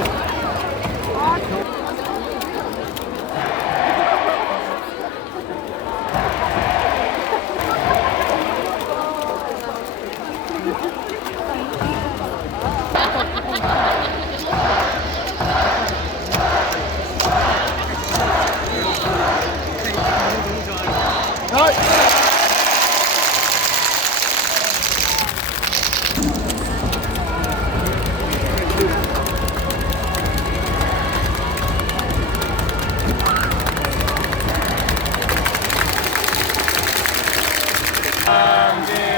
Ótimo. 이제